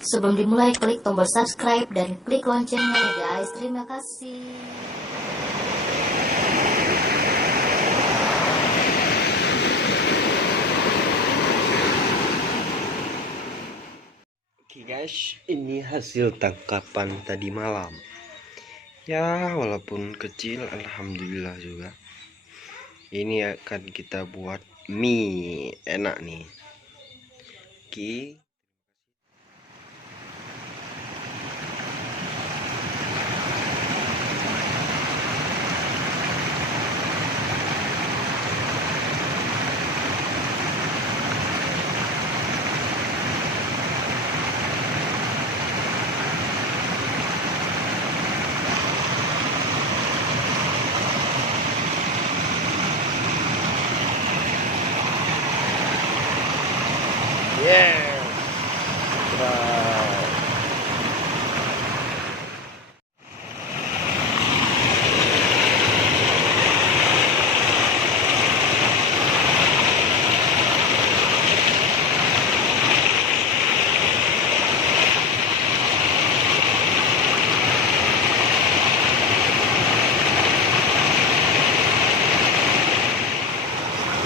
Sebelum dimulai, klik tombol subscribe dan klik loncengnya ya guys. Terima kasih. Oke guys, ini hasil tangkapan tadi malam. Ya, walaupun kecil, alhamdulillah juga. Ini akan kita buat mie enak nih. Oke. Yes. Wow.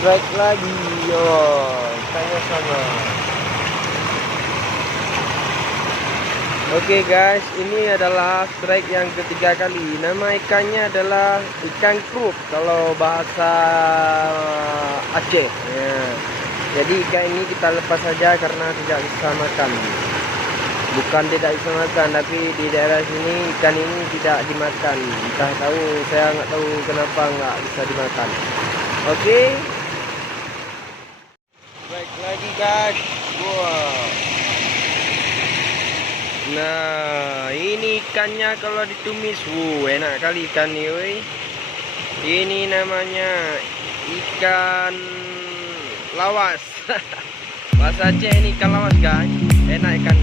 Strike lagi, yo, tanya sama. Oke guys, ini adalah strike yang ketiga kali. Nama ikannya adalah ikan kruk kalau bahasa Aceh. Ya. Jadi ikan ini kita lepas saja karena tidak bisa makan. Bukan tidak bisa makan, tapi di daerah sini ikan ini tidak dimakan. Entah tahu, saya nggak tahu kenapa nggak bisa dimakan. Oke. Baik lagi guys. Wow. Nah, ini ikannya kalau ditumis, enak kali ikan ini, woi. Ini namanya ikan lawas. Bahasa Aceh ini ikan lawas guys. Enak ikan